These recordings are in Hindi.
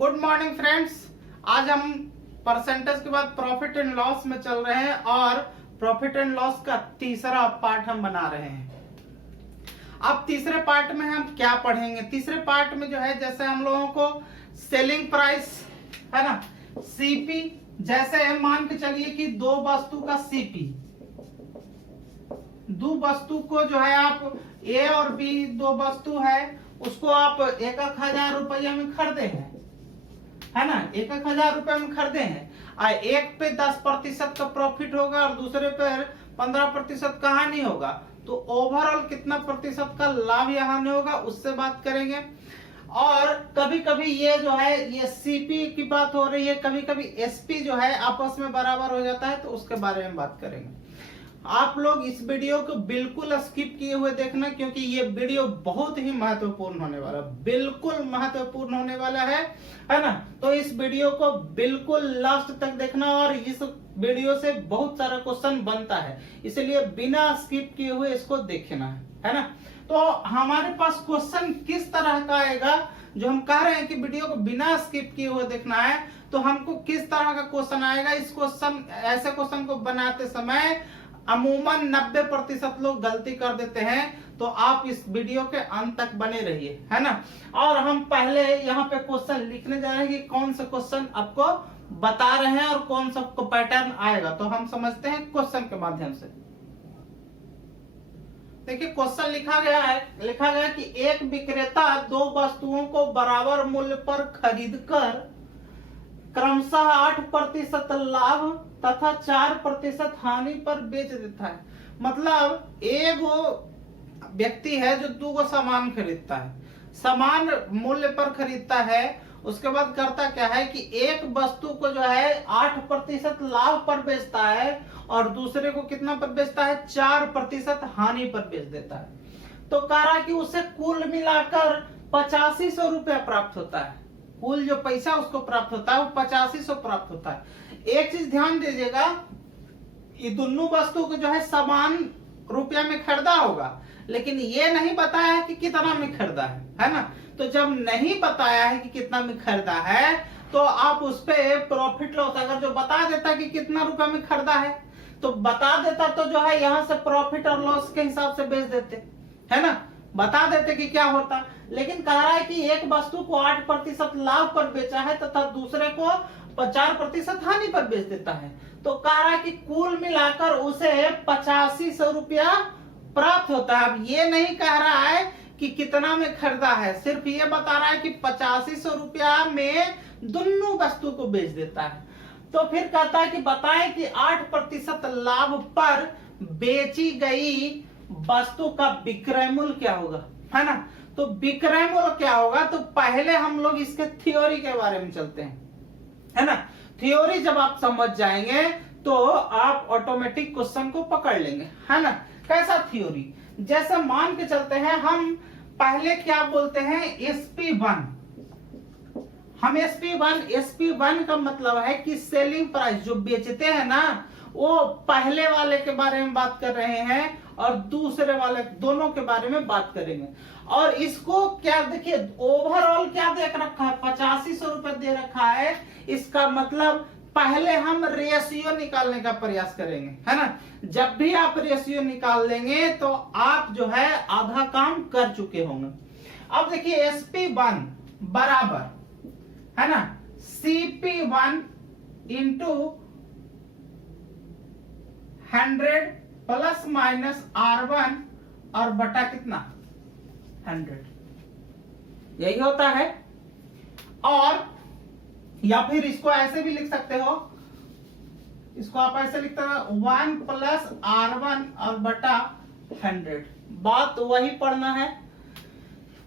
Good morning friends. आज हम परसेंटेज के बाद प्रॉफिट एंड लॉस में चल रहे हैं और प्रॉफिट एंड लॉस का तीसरा पार्ट हम बना रहे हैं। अब तीसरे पार्ट में हम क्या पढ़ेंगे? तीसरे पार्ट में जो है जैसे हम लोगों को सेलिंग प्राइस है ना, सीपी, जैसे मान के चलिए कि दो वस्तु का सीपी, दो वस्तु को जो है आप ए और बी दो वस्तु है उसको आप 1,000 रुपया में खरीदे हैं, है ना, 1,000 रुपए में खरीदे हैं। एक पे 10% का प्रॉफिट होगा और दूसरे पे 15% का हानि होगा, तो ओवरऑल कितना प्रतिशत का लाभ या हानि होगा उससे बात करेंगे। और कभी कभी ये जो है ये सीपी की बात हो रही है, कभी कभी एसपी जो है आपस में बराबर हो जाता है, तो उसके बारे में बात करेंगे। आप लोग इस वीडियो को बिल्कुल स्किप किए हुए देखना, क्योंकि ये वीडियो बहुत ही महत्वपूर्ण होने वाला, बिल्कुल महत्वपूर्ण होने वाला है ना। तो इस वीडियो को बिल्कुल लास्ट तक देखना और इस वीडियो से बहुत सारा क्वेश्चन बनता है, इसलिए बिना स्किप किए हुए इसको देखना है ना। तो हमारे पास क्वेश्चन किस तरह का आएगा, जो हम कह रहे हैं कि वीडियो को बिना स्किप किए हुए देखना है, तो हमको किस तरह का क्वेश्चन आएगा। इस क्वेश्चन, ऐसे क्वेश्चन को बनाते समय अमूमन 90% लोग गलती कर देते हैं, तो आप इस वीडियो के अंत तक बने रहिए, है ना। और हम पहले यहाँ पे क्वेश्चन लिखने जा रहे हैं कि कौन सा क्वेश्चन आपको बता रहे हैं और कौन सा पैटर्न आएगा, तो हम समझते हैं क्वेश्चन के माध्यम से। देखिए क्वेश्चन लिखा गया कि एक विक्रेता दो वस्तुओं को बराबर मूल्य पर खरीदकर क्रमशः 8% लाभ तथा 4% हानि पर बेच देता है। मतलब एक वो व्यक्ति है जो दो गो सामान खरीदता है, समान मूल्य पर खरीदता है, उसके बाद करता क्या है कि एक वस्तु को जो है 8% लाभ पर बेचता है और दूसरे को कितना पर बेचता है, 4% हानि पर बेच देता है। तो कह रहा है कि उसे कुल मिलाकर 8500 रुपया प्राप्त होता है, कुल जो पैसा उसको प्राप्त होता है वो 8500 प्राप्त होता है। एक चीज ध्यान दीजिएगा, ये दोनों वस्तु को जो है समान रुपया में खरीदा होगा, लेकिन ये नहीं बताया है कि कितना में खरीदा है ना। तो जब नहीं बताया है कि कितना में खरीदा है, तो आप उस पे प्रॉफिट लॉस, अगर जो बता देता कि कितना रुपया में खरीदा है तो बता देता, तो जो है यहाँ से प्रॉफिट और लॉस के हिसाब से बेच देते, है ना, बता देते कि क्या होता। लेकिन कह रहा है कि एक वस्तु को 8% लाभ पर बेचा है तथा दूसरे को 4% हानि पर बेच देता है, तो कह रहा है कि कुल मिलाकर उसे 8500 रुपया प्राप्त होता है। अब ये नहीं कह रहा है कि कितना में खरीदा है, सिर्फ ये बता रहा है कि 8500 रुपया में दोनों वस्तु को बेच देता है। तो फिर कहता है कि बताए कि 8% लाभ पर बेची गई वस्तु का विक्रय मूल्य क्या होगा, है ना। तो विक्रय मूल्य क्या होगा, तो पहले हम लोग इसके थ्योरी के बारे में चलते हैं, है ना। थ्योरी जब आप समझ जाएंगे तो आप ऑटोमेटिक क्वेश्चन को पकड़ लेंगे, है ना। कैसा थ्योरी, जैसे मान के चलते हैं हम पहले क्या बोलते हैं, SP1। हम SP1 का मतलब है कि सेलिंग प्राइस, जो बेचते हैं ना, वो पहले वाले के बारे में बात कर रहे हैं और दूसरे वाले, दोनों के बारे में बात करेंगे। और इसको क्या देखिए, ओवरऑल क्या दे रखा है, 8500 रुपए दे रखा है। इसका मतलब पहले हम रेशियो निकालने का प्रयास करेंगे, है ना। जब भी आप रेशियो निकाल लेंगे तो आप जो है आधा काम कर चुके होंगे। अब देखिए SP1 बराबर, है ना, CP1 into 100 plus minus R1 और बटा कितना, 100, यही होता है। और या फिर इसको ऐसे भी लिख सकते हो, इसको आप ऐसे लिखते हो 1 प्लस R1 और बटा 100, बात वही पढ़ना है।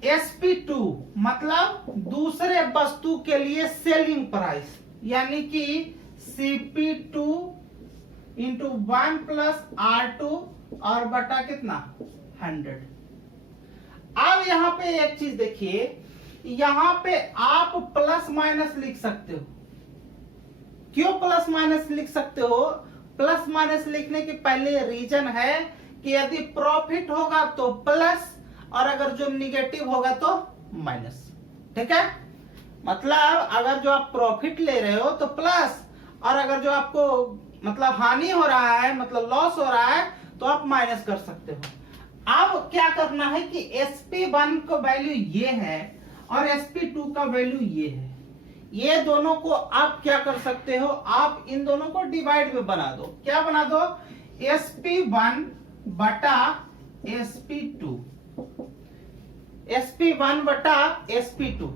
SP2 मतलब दूसरे वस्तु के लिए सेलिंग प्राइस, यानी कि CP2 इंटू 1 प्लस R2 और बटा कितना, 100। अब यहाँ पे एक चीज देखिए, यहाँ पे आप प्लस माइनस लिख सकते हो। क्यों प्लस माइनस लिख सकते हो? प्लस माइनस लिखने की पहले रीजन है कि यदि प्रॉफिट होगा तो प्लस और अगर जो निगेटिव होगा तो माइनस, ठीक है। मतलब अगर जो आप प्रॉफिट ले रहे हो तो प्लस, और अगर जो आपको मतलब हानि हो रहा है, मतलब लॉस हो रहा है, तो आप माइनस कर सकते हो। अब क्या करना है कि SP1 का वैल्यू ये है और SP2 का वैल्यू ये है। ये दोनों को आप क्या कर सकते हो, आप इन दोनों को डिवाइड में बना दो। क्या बना दो? SP1 बटा SP2, SP1 बटा SP2।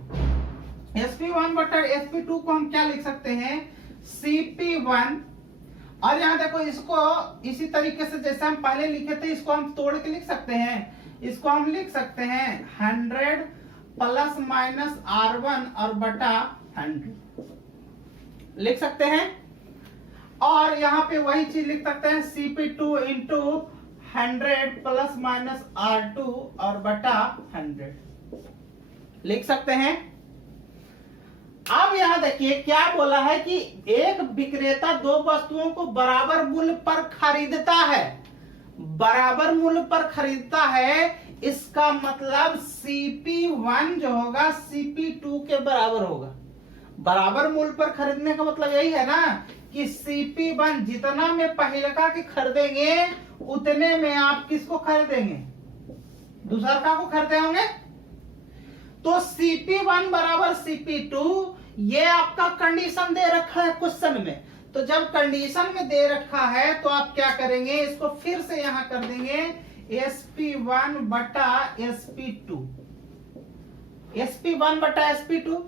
SP1 बटा SP2 को हम क्या लिख सकते हैं? CP1। और यहां देखो, इसको इसी तरीके से जैसे हम पहले लिखे थे, इसको हम तोड़ के लिख सकते हैं। इसको हम लिख सकते हैं 100 प्लस माइनस R1 और बटा 100 लिख सकते हैं। और यहाँ पे वही चीज लिख सकते हैं CP2 into 100 plus minus R2 और बटा 100 लिख सकते हैं। अब यहां देखिए क्या बोला है कि एक विक्रेता दो वस्तुओं को बराबर मूल्य पर खरीदता है। बराबर मूल्य पर खरीदता है, इसका मतलब CP1 जो होगा CP2 के बराबर होगा। बराबर मूल्य पर खरीदने का मतलब यही है ना कि CP1 जितना में पहिलका के खरीदेंगे उतने में आप किसको खरीदेंगे? दूसरा का को खरीदे होंगे। तो CP1 बराबर CP2, ये आपका कंडीशन दे रखा है क्वेश्चन में। तो जब कंडीशन में दे रखा है तो आप क्या करेंगे, इसको फिर से यहां कर देंगे SP1 बटा SP2, SP1 बटा SP2।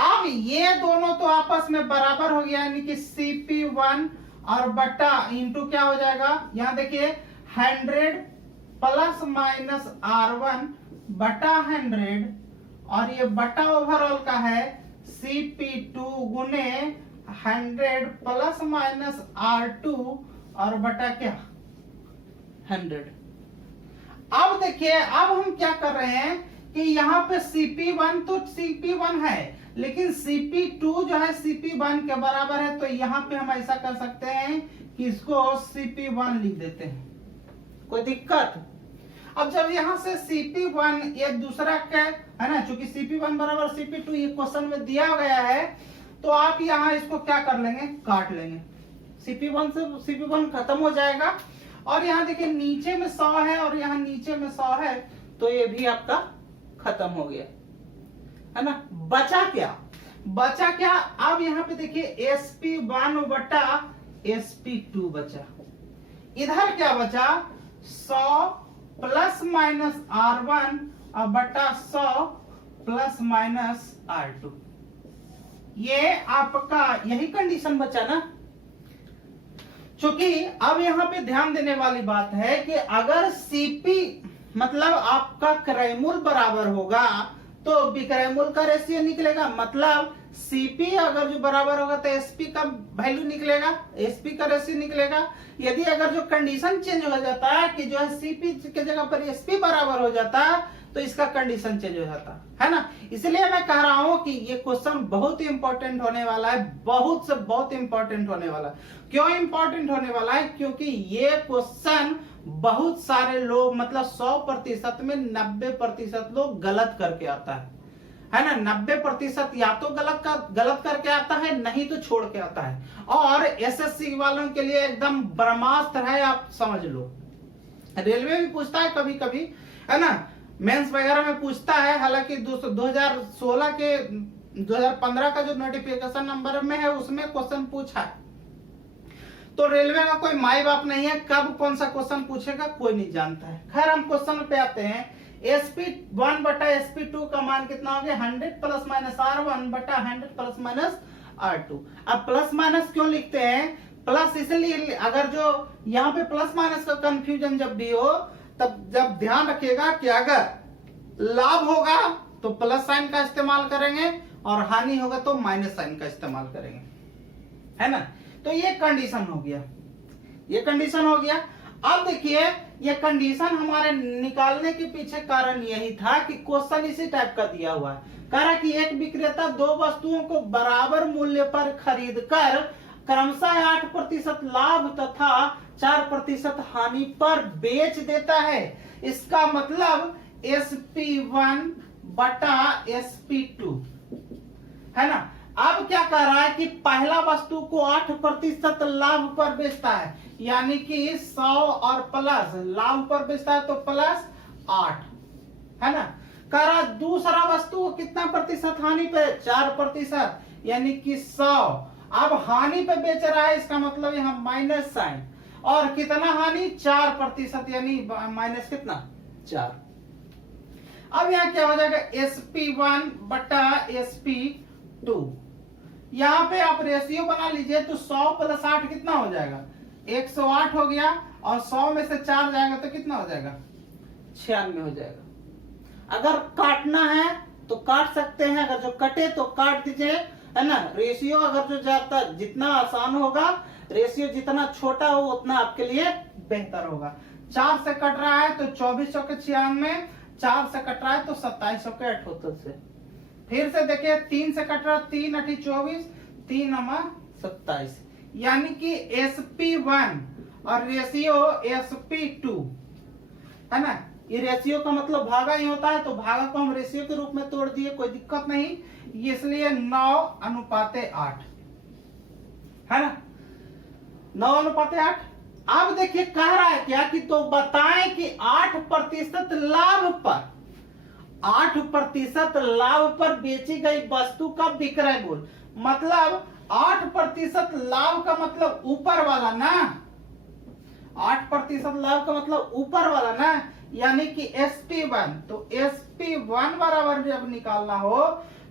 अब ये दोनों तो आपस में बराबर हो गया, यानी कि CP1 और बटा इंटू क्या हो जाएगा, यहां देखिए 100 प्लस माइनस R1 बटा 100, और ये बटा ओवरऑल का है CP2 गुने 100 प्लस माइनस R2 और बटा क्या 100। अब देखिए, अब हम क्या कर रहे हैं कि यहाँ पे CP1 तो CP1 है, लेकिन CP2 जो है CP1 के बराबर है। तो यहाँ पे हम ऐसा कर सकते हैं कि इसको CP1 लिख देते हैं, कोई दिक्कत? अब जब यहां से CP1 ये दूसरा क्या है ना, चूंकि CP1 बराबर CP2 ये क्वेश्चन में दिया गया है, तो आप यहां इसको क्या कर लेंगे, काट लेंगे। CP1 से CP1 खत्म हो जाएगा। और यहां देखिए नीचे में 100 है और यहां नीचे में 100 है, तो ये भी आपका खत्म हो गया, है ना। बचा क्या? बचा क्या? अब यहाँ पे देखिए SP1 बटा SP2 बचा। इधर क्या बचा? 100 प्लस माइनस R1 और बटा 100 प्लस माइनस R2। ये आपका यही कंडीशन बचा ना। चूंकि अब यहां पे ध्यान देने वाली बात है कि अगर CP मतलब आपका क्रय मूल्य बराबर होगा तो विक्रय मूल्य का रेशियो निकलेगा। मतलब CP अगर जो बराबर होगा तो SP का वैल्यू निकलेगा, SP का रेशियो निकलेगा। यदि अगर जो कंडीशन चेंज हो जाता है कि जो है CP के जगह पर SP बराबर हो जाता है, तो इसका कंडीशन चेंज हो जाता है ना। इसलिए मैं कह रहा हूं कि ये क्वेश्चन बहुत ही इंपॉर्टेंट होने वाला है, बहुत से बहुत इंपॉर्टेंट होने वाला है। क्यों इंपॉर्टेंट होने वाला है? क्योंकि ये क्वेश्चन बहुत सारे लोग मतलब 100% में 90% लोग गलत करके आता है ना। 90% या तो गलत करके आता है, नहीं तो छोड़ के आता है। और SSC वालों के लिए एकदम ब्रह्मास्त्र है, आप समझ लो। रेलवे भी पूछता है कभी कभी, है ना, मेंस वगैरह में पूछता है। हालांकि 2016 के 2015 का जो नोटिफिकेशन नंबर में है उसमें क्वेश्चन पूछा है। तो रेलवे का कोई माई बाप नहीं है, कब कौन सा क्वेश्चन पूछेगा कोई नहीं जानता है। खैर हम क्वेश्चन पे आते हैं। SP1 बटा SP2 का मान कितना हो गया? 100 प्लस माइनस R1 बटा 100 प्लस माइनस R2। अब प्लस माइनस क्यों लिखते हैं? प्लस इसलिए, अगर जो यहाँ पे प्लस माइनस का कंफ्यूजन जब भी हो, तब जब ध्यान रखिएगा कि अगर लाभ होगा तो प्लस साइन का इस्तेमाल करेंगे और हानि होगा तो माइनस साइन का इस्तेमाल करेंगे, है ना। तो ये कंडीशन हो गया, ये कंडीशन हो गया। अब देखिए ये कंडीशन हमारे निकालने के पीछे कारण यही था कि क्वेश्चन इसी टाइप का दिया हुआ है। कह रहा कि एक विक्रेता दो वस्तुओं को बराबर मूल्य पर खरीदकर क्रमशः 8% लाभ तथा 4% हानि पर बेच देता है। इसका मतलब SP1 बटा SP2, है ना। अब क्या कर रहा है कि पहला वस्तु को 8% लाभ पर बेचता है, यानी कि 100 और प्लस लाभ पर बेचता है तो प्लस 8, है ना। कह रहा दूसरा वस्तु को कितना प्रतिशत हानि पे, 4%, यानी कि 100। अब हानि पे बेच रहा है, इसका मतलब यहाँ माइनस साइन, और कितना हानि, 4%, यानी माइनस कितना, 4। अब यहाँ क्या हो जाएगा, SP1 बटा SP2। यहाँ पे आप रेशियो बना लीजिए तो 100 प्लस 8 कितना हो जाएगा, 108 हो गया, और 100 में से 4 जाएगा तो कितना हो जाएगा, 96 हो जाएगा। अगर काटना है तो काट सकते हैं, अगर जो कटे तो काट दीजिए, है ना। रेशियो अगर जो जाता, जितना आसान होगा, रेशियो जितना छोटा हो उतना आपके लिए बेहतर होगा। 4 से कट रहा है तो 2400 के 96, 4 से कट रहा है तो 2700 के 78 से। फिर से देखिए 3 से कट रहा है, 3 8 24, 3 9 27, यानी कि SP1 और रेशियो SP2, है ना। ये रेशियो का मतलब भागा ही होता है, तो भागा को हम रेशियो के रूप में तोड़ दिए, कोई दिक्कत नहीं, इसलिए 9:8, है ना, 9:8। अब देखिए कह रहा है क्या कि तो बताएं कि 8% लाभ पर, 8% लाभ पर बेची गई वस्तु का विक्रय मूल्य, मतलब 8% लाभ का मतलब ऊपर वाला ना, 8% लाभ का मतलब ऊपर वाला ना, यानी कि SP1। तो SP1 बराबर जब निकालना हो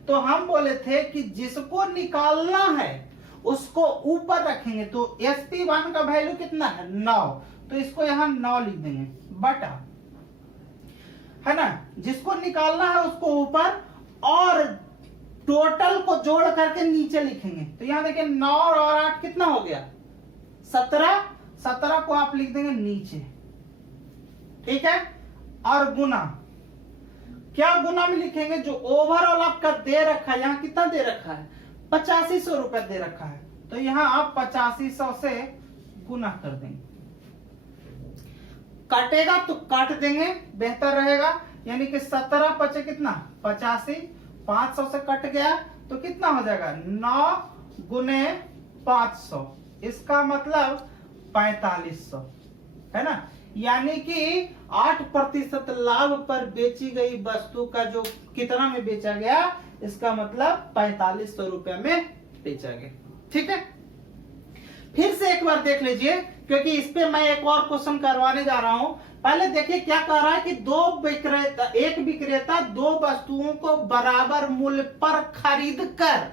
तो हम बोले थे कि जिसको निकालना है उसको ऊपर रखेंगे, तो SP1 का वैल्यू कितना है, 9, तो इसको यहां 9 लिख देंगे बटा, है ना, जिसको निकालना है उसको ऊपर, और टोटल को जोड़ करके नीचे लिखेंगे। तो यहां देखिए 9 और 8 कितना हो गया, 17, 17 को आप लिख देंगे नीचे, ठीक है। और गुना, क्या गुना में लिखेंगे, जो ओवरऑल आपका दे रखा है, यहां कितना दे रखा है, 8500 रुपए दे रखा है, तो यहां आप 8500 से गुना कर देंगे। काटेगा तो काट देंगे, बेहतर रहेगा, यानी कि 17 पचे कितना, 85, 500 से कट गया तो कितना हो जाएगा, 9 गुने 500, इसका मतलब 4500, है ना। यानी कि 8% लाभ पर बेची गई वस्तु का जो कितना में बेचा गया, इसका मतलब 4500 रुपया में बेचा गया, ठीक है। फिर से एक बार देख लीजिए, क्योंकि इस पे मैं एक और क्वेश्चन करवाने जा रहा हूं। पहले देखिए क्या कह रहा है कि एक विक्रेता 2 वस्तुओं को बराबर मूल्य पर खरीद कर,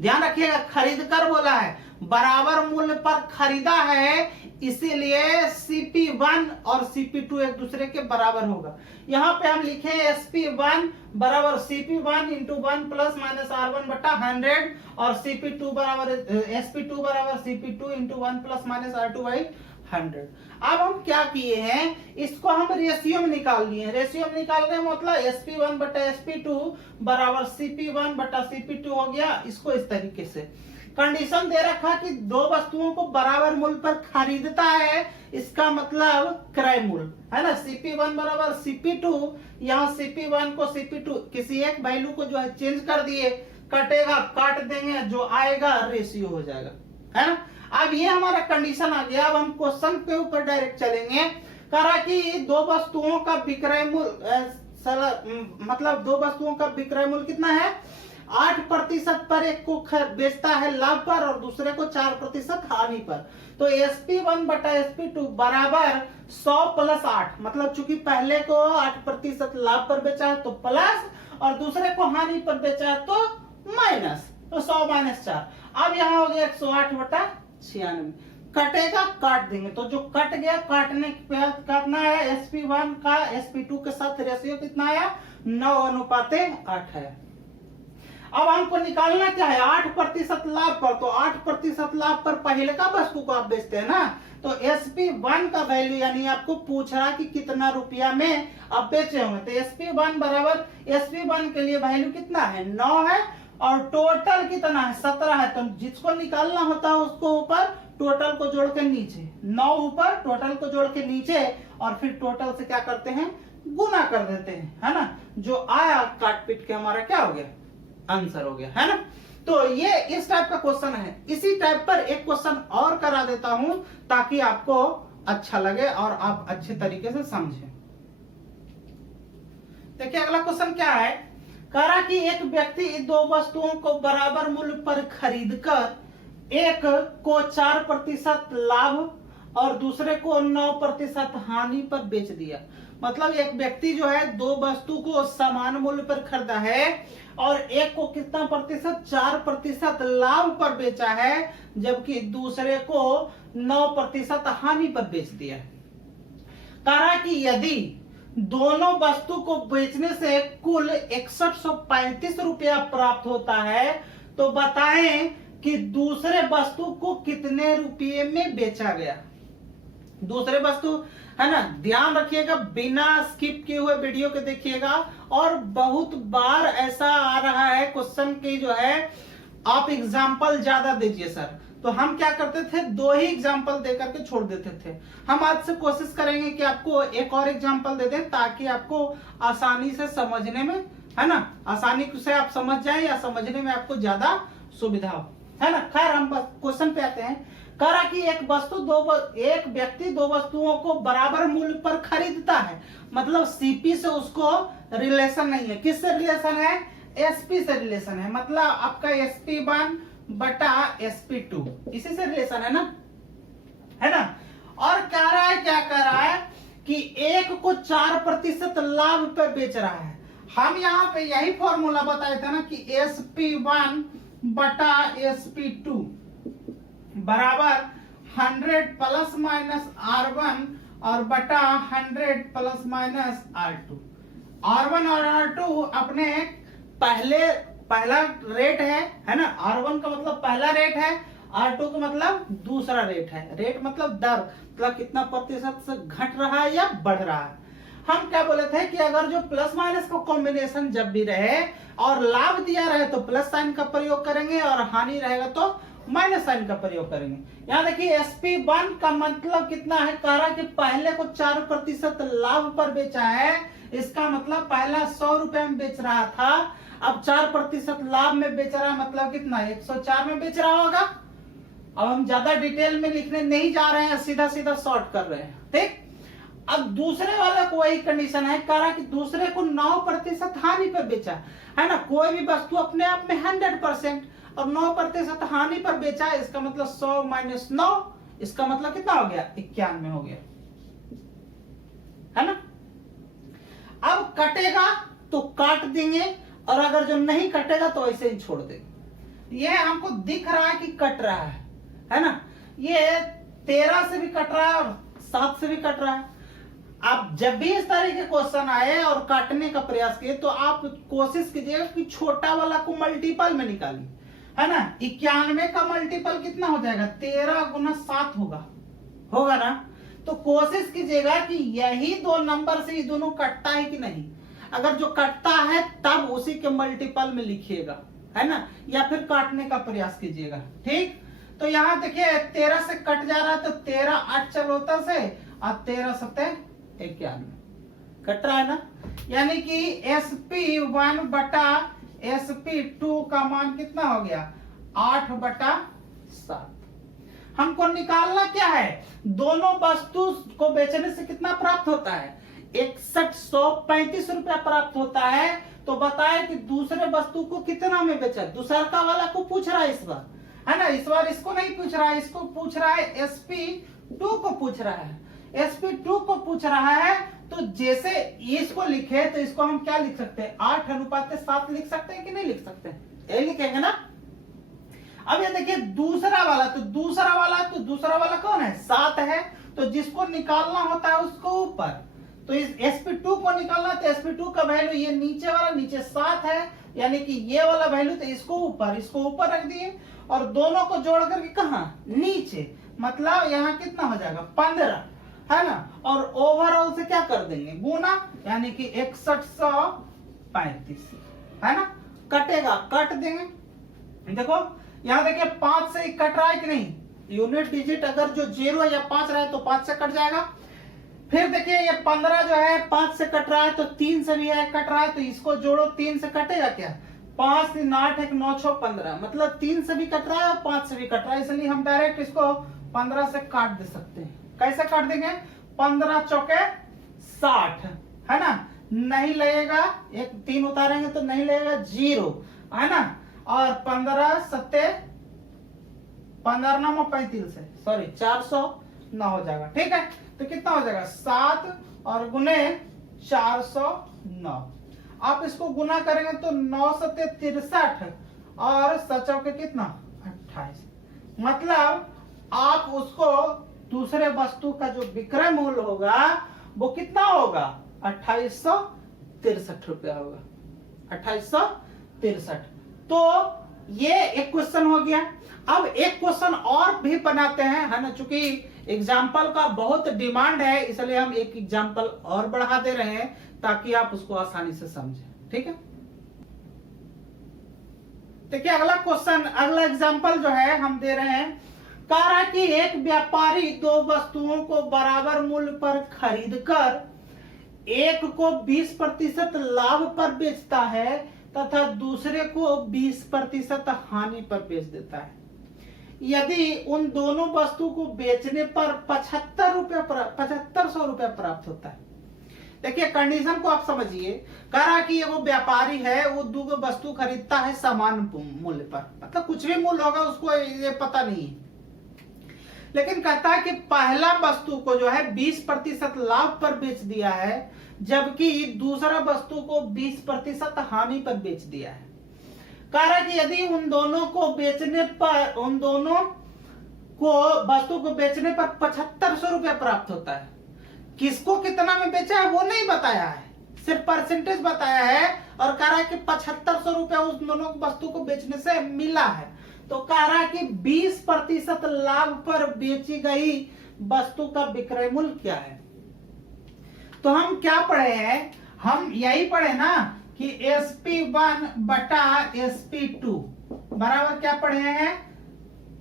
ध्यान रखिएगा खरीद कर बोला है, बराबर मूल्य पर खरीदा है, इसीलिए CP1 और CP2 एक दूसरे के बराबर होगा। यहाँ पे हम लिखे SP1 बराबर CP1 into 1 plus minus R1 बटा 100, और SP2 बराबर SP2 बराबर CP2 into 1 plus minus R2 by 100। अब हम क्या किए हैं, इसको हम रेशियो में निकाल लिए। रेशियो में निकालने का मतलब SP1 बटा SP2 बराबर CP1 बटा CP2 हो गया। इसको इस तरीके से कंडीशन दे रखा कि 2 वस्तुओं को बराबर मूल्य पर खरीदता है, इसका मतलब क्रय मूल्य, है ना। CP1 बराबर CP2, यहाँ CP1 को CP2 किसी एक वैल्यू को जो है चेंज कर दिए, कटेगा काट देंगे, जो आएगा रेशियो हो जाएगा, है ना। अब ये हमारा कंडीशन आ गया। अब हम क्वेश्चन के ऊपर डायरेक्ट चलेंगे। कहा कि 2 वस्तुओं का विक्रय मूल्य, मतलब 2 वस्तुओं का विक्रय मूल्य कितना है, 8% पर एक को बेचता है लाभ पर और दूसरे को 4% हानि पर। तो SP1 बटा SP2 बराबर 100 प्लस 8, मतलब चूंकि पहले को 8% लाभ पर बेचा है तो प्लस, और दूसरे को हानि पर बेचा है तो माइनस, तो 100 माइनस 4। अब यहाँ हो गया 108 बटा 96, कटेगा काट देंगे, तो जो कट गया काटने के बाद कितना है, SP1 का SP2 के साथ रेशियो कितना आया, 9:8 है। अब हमको निकालना क्या है, 8% लाभ पर, तो 8% लाभ पर पहले का वस्तु को आप बेचते हैं ना, तो SP1 का वैल्यू, यानी आपको पूछ रहा कि कितना रुपया में आप बेचे होंगे, तो SP1 बराबर, SP1 के लिए वैल्यू कितना है, 9 है, और टोटल कितना है, 17 है। तो जिसको निकालना होता है उसको ऊपर, टोटल को जोड़ के नीचे, 9 ऊपर, टोटल को जोड़ के नीचे, और फिर टोटल से क्या करते हैं, गुना कर देते हैं, है ना। जो आया काट पीट के हमारा क्या हो गया, आंसर हो गया, है ना। तो ये इस टाइप का क्वेश्चन है। इसी टाइप पर एक क्वेश्चन और करा देता हूं ताकि आपको अच्छा लगे और आप अच्छे तरीके से समझें। देखिए अगला क्वेश्चन क्या है, कह रहा कि एक व्यक्ति दो वस्तुओं को बराबर मूल्य पर खरीदकर एक को 4% लाभ और दूसरे को 9% हानि पर बेच दिया। मतलब एक व्यक्ति जो है दो वस्तु को समान मूल्य पर खरीदा है और एक को कितना प्रतिशत, 4% लाभ पर बेचा है, जबकि दूसरे को 9% हानि पर बेच दिया। कह रहा कि यदि दोनों वस्तु को बेचने से कुल 6135 रुपया प्राप्त होता है तो बताएं कि दूसरे वस्तु को कितने रुपये में बेचा गया। दूसरे वस्तु है ना, ध्यान रखिएगा, बिना स्किप किए हुए वीडियो के देखिएगा। और बहुत बार ऐसा आ रहा है क्वेश्चन की जो है आप एग्जाम्पल ज्यादा दीजिए सर, तो हम क्या करते थे, दो ही एग्जाम्पल देकर के छोड़ देते थे। हम आज से कोशिश करेंगे कि आपको एक और एग्जाम्पल दे दें ताकि आपको आसानी से समझने में, है ना, आसानी से आप समझ जाए या समझने में आपको ज्यादा सुविधा हो, है ना। खैर हम क्वेश्चन पे आते हैं। कह रहा कि एक व्यक्ति दो वस्तुओं को बराबर मूल्य पर खरीदता है, मतलब सीपी से उसको रिलेशन नहीं है। किससे रिलेशन है, एसपी से रिलेशन है। मतलब आपका SP1 बटा SP2 इसी से रिलेशन है ना, है ना। और कह रहा है, क्या कह रहा है कि एक को 4% लाभ पर बेच रहा है। हम यहाँ पे यही फॉर्मूला बताए थे ना कि SP1 बटा SP2 बराबर 100 प्लस माइनस R1 और बटा 100 प्लस माइनस R2। R1 और R2 अपने पहला रेट है ना। R1 का मतलब पहला रेट है, R2 का मतलब दूसरा रेट है। रेट मतलब दर, मतलब कितना प्रतिशत से घट रहा है या बढ़ रहा है। हम क्या बोले थे कि अगर जो प्लस माइनस का कॉम्बिनेशन जब भी रहे और लाभ दिया रहे तो प्लस साइन का प्रयोग करेंगे और हानि रहेगा तो माइनस साइन का प्रयोग करेंगे। यहाँ देखिए SP1 का मतलब कितना है, कह रहा है कि पहले को 4% लाभ पर बेचा है। इसका मतलब पहला 100 रुपए में बेच रहा था, अब 4% लाभ में बेच रहा है, मतलब कितना, 104 में बेच रहा होगा। अब हम ज्यादा डिटेल में लिखने नहीं जा रहे हैं, सीधा सीधा शॉर्ट कर रहे हैं, ठीक। अब दूसरे वाला को वही कंडीशन है, कह रहा कि दूसरे को 9% हानि पर बेचा, है ना। कोई भी वस्तु अपने आप में 100% और 9% हानि पर बेचा, इसका मतलब 100 माइनस 9, इसका मतलब कितना हो गया, 91 हो गया, है ना। अब कटेगा तो काट देंगे और अगर जो नहीं कटेगा तो ऐसे ही छोड़ देंगे। ये हमको दिख रहा है कि कट रहा है ना। ये 13 से भी कट रहा है और 7 से भी कट रहा है। आप जब भी इस तरह के क्वेश्चन आए और काटने का प्रयास किए तो आप कोशिश कीजिएगा कि छोटा वाला को मल्टीपल में निकालिए, है ना। 91 का मल्टीपल कितना हो जाएगा, 13 गुना 7 होगा ना। तो कोशिश कीजिएगा कि यही दो नंबर से ये दोनों कटता है कि नहीं। अगर जो कटता है तब उसी के मल्टीपल में लिखिएगा, है ना, या फिर काटने का प्रयास कीजिएगा, ठीक। तो यहाँ देखिए 13 से कट जा रहा है तो 13 8 चलोता से और 13 7 91 कट रहा है ना। यानी कि SP1 बटा SP2 का मान कितना हो गया, 8 बटा 7। हमको निकालना क्या है, दोनों वस्तु को बेचने से कितना प्राप्त होता है, 6135 रुपया प्राप्त होता है। तो बताए कि दूसरे वस्तु को कितना में बेचा, दूसरा वाला को पूछ रहा है इस बार, है ना। इस बार इसको नहीं पूछ रहा है, इसको पूछ रहा है SP2 को पूछ रहा है, SP2 को पूछ रहा है। तो जैसे इसको लिखे तो इसको हम क्या लिख सकते हैं, 8:7 लिख सकते हैं कि नहीं लिख सकते, ये लिखेंगे ना। अब ये देखिए दूसरा वाला कौन है, 7 है। तो जिसको निकालना होता है उसको ऊपर, तो इस SP2 को निकालना, तो SP2 का वैल्यू ये नीचे वाला, नीचे 7 है, यानी कि ये वाला वैल्यू, तो इसको ऊपर रख दिए और दोनों को जोड़ करके कहा नीचे, मतलब यहाँ कितना हो जाएगा 15, है ना। और ओवरऑल से क्या कर देंगे, गुना, यानी कि 6135, है ना। कटेगा, कट देंगे। देखो यहाँ देखिए 5 से कट रहा है कि नहीं, यूनिट डिजिट अगर जो 0 या 5 रहे तो 5 से कट जाएगा। फिर देखिए ये 15 जो है 5 से कट रहा है तो 3 से भी है कट रहा है, तो इसको जोड़ो, 3 से कटेगा क्या, 5 3 8 1 9 6 15, मतलब 3 से भी कट रहा है और 5 से भी कट रहा है, इसलिए हम डायरेक्ट इसको 15 से काट दे सकते हैं। कैसे काट देंगे? 15 चौके 60, है ना, नहीं लगेगा, एक 3 उतारेंगे तो नहीं लगेगा, 0, है ना, और 15 सत्ते 15 9 35 है, सॉरी 409 हो जाएगा। ठीक है, तो कितना हो जाएगा? 7 और गुने 409। आप इसको गुना करेंगे तो 9 सत्ते 63 और 7 चौके कितना? 28। मतलब आप उसको दूसरे वस्तु का जो विक्रय मूल्य होगा वो कितना होगा? 2863 रुपया होगा, 2863। तो ये एक क्वेश्चन हो गया। अब एक क्वेश्चन और भी बनाते हैं, है ना, चूंकि एग्जाम्पल का बहुत डिमांड है इसलिए हम एक एग्जाम्पल और बढ़ा दे रहे हैं ताकि आप उसको आसानी से समझें। ठीक है, देखिए अगला क्वेश्चन, अगला एग्जाम्पल जो है हम दे रहे हैं। कह रहा है कि एक व्यापारी दो वस्तुओं को बराबर मूल्य पर खरीदकर एक को 20% लाभ पर बेचता है तथा दूसरे को 20% हानि पर बेच देता है। यदि उन दोनों वस्तु को बेचने पर 7500 रुपया प्राप्त होता है। देखिए कंडीशन को आप समझिए। कह रहा है कि वो व्यापारी है, वो दो वस्तु खरीदता है समान मूल्य पर, मतलब कुछ भी मूल्य होगा उसको ये पता नहीं है, लेकिन कहता है कि पहला वस्तु को जो है 20% लाभ पर बेच दिया है जबकि दूसरा वस्तु को 20% हानि पर बेच दिया है। कह रहा है कि यदि उन दोनों को बेचने पर, उन दोनों को वस्तु को बेचने पर 7500 रुपया प्राप्त होता है। किसको कितना में बेचा है वो नहीं बताया है, सिर्फ परसेंटेज बताया है और कह रहा है कि 7500 रुपया उस दोनों वस्तु को बेचने से मिला है। तो कह रहा है कि 20% लाभ पर बेची गई वस्तु का विक्रय मूल्य क्या है। तो हम क्या पढ़े हैं? हम यही पढ़े ना कि SP1 बटा SP2 बराबर क्या पढ़े हैं?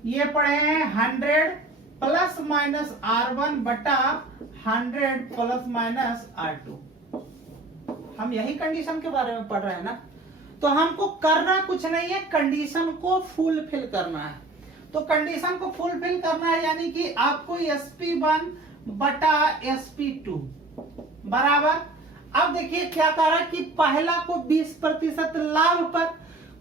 ये पढ़े हैं 100 प्लस माइनस R1 बटा 100 प्लस माइनस R2। हम यही कंडीशन के बारे में पढ़ रहे हैं ना। तो हमको करना कुछ नहीं है, कंडीशन को फुलफिल करना है। तो कंडीशन को फुलफिल करना है यानी कि आपको SP1 बटा SP2 बराबर, अब देखिए क्या कह रहा है कि पहला को 20% लाभ पर,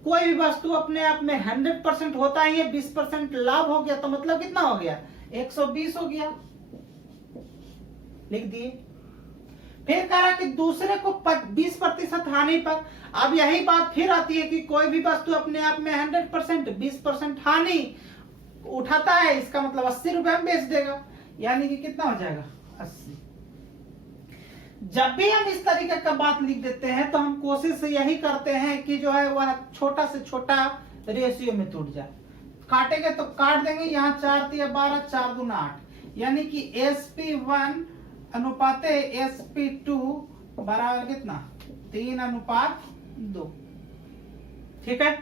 कोई भी वस्तु अपने आप में 100% होता है, ये 20% लाभ हो गया तो मतलब कितना हो गया? 120 हो गया, लिख दिए। फिर कह रहा कि दूसरे को 20% हानि पर। अब यही बात फिर आती है कि कोई भी वस्तु अपने आप में 100% 20% हानि उठाता है, इसका मतलब 80 रुपए में बेच देगा, यानी कि कितना हो जाएगा? 80। जब भी हम इस तरीके का बात लिख देते हैं तो हम कोशिश यही करते हैं कि जो है वह छोटा से छोटा रेशियो में टूट जाए। काटेंगे तो काट देंगे, यहाँ 4 3 12 4 दूना 8, यानी कि SP1 अनुपाते SP2 बराबर कितना? 3:2। ठीक है,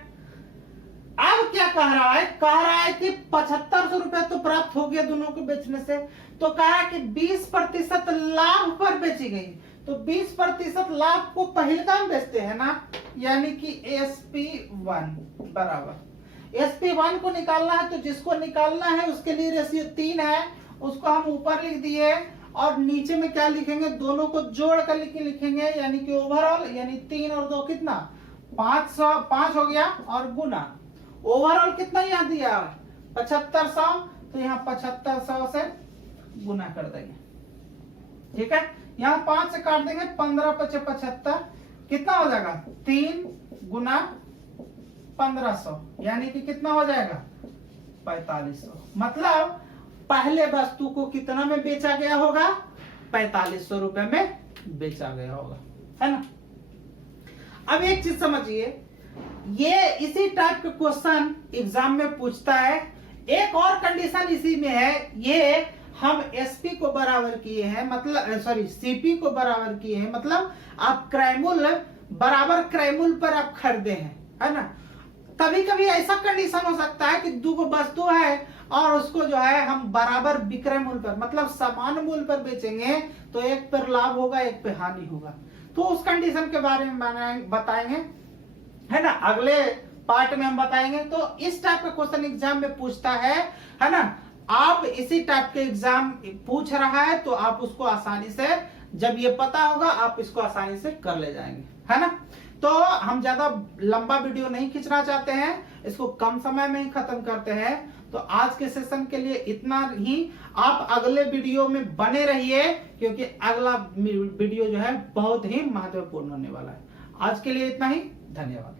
अब क्या कह रहा है? कह रहा है कि 7500 रुपया तो प्राप्त हो गया दोनों को बेचने से, तो कह रहा है कि 20% लाभ पर बेची गई, तो 20% लाभ को पहिलका में बेचते हैं ना, यानी कि SP1 बराबर, SP1 को निकालना है तो जिसको निकालना है उसके लिए रेशियो 3 है, उसको हम ऊपर लिख दिए और नीचे में क्या लिखेंगे? दोनों को जोड़ कर लिखेंगे, यानी कि ओवरऑल, यानी 3 और 2 कितना? 500 हो गया, और गुना ओवरऑल कितना यहाँ दिया? 7500, तो यहाँ 7500 से गुना कर देंगे। ठीक है, यहाँ 5 से काट देंगे, 15 × 5 = 75, कितना हो जाएगा? 3 गुना 1500, यानी कि कितना हो जाएगा? 4500। मतलब पहले वस्तु को कितना में बेचा गया होगा? 4500 रुपए में बेचा गया होगा, है ना। अब एक चीज समझिए, ये इसी टाइप के क्वेश्चन एग्जाम में पूछता है। एक और कंडीशन इसी में है, ये हम SP को बराबर किए हैं, मतलब सॉरी CP को बराबर किए हैं, मतलब आप क्रयमूल बराबर क्रयमूल पर आप खरीदे हैं, है ना। कभी कभी ऐसा कंडीशन हो सकता है कि दो वस्तु है और उसको जो है हम बराबर विक्रय मूल्य पर, मतलब समान मूल्य पर बेचेंगे, तो एक पर लाभ होगा एक पे हानि होगा। तो उस कंडीशन के बारे में बताएंगे। है ना, अगले पार्ट में हम बताएंगे। तो इस टाइप का क्वेश्चन एग्जाम में पूछता है ना। आप इसी टाइप के एग्जाम पूछ रहा है तो आप उसको आसानी से, जब ये पता होगा आप इसको आसानी से कर ले जाएंगे, है ना। तो हम ज्यादा लंबा वीडियो नहीं खींचना चाहते हैं, इसको कम समय में ही खत्म करते हैं। तो आज के सेशन के लिए इतना ही। आप अगले वीडियो में बने रहिए, क्योंकि अगला वीडियो जो है बहुत ही महत्वपूर्ण होने वाला है। आज के लिए इतना ही, धन्यवाद।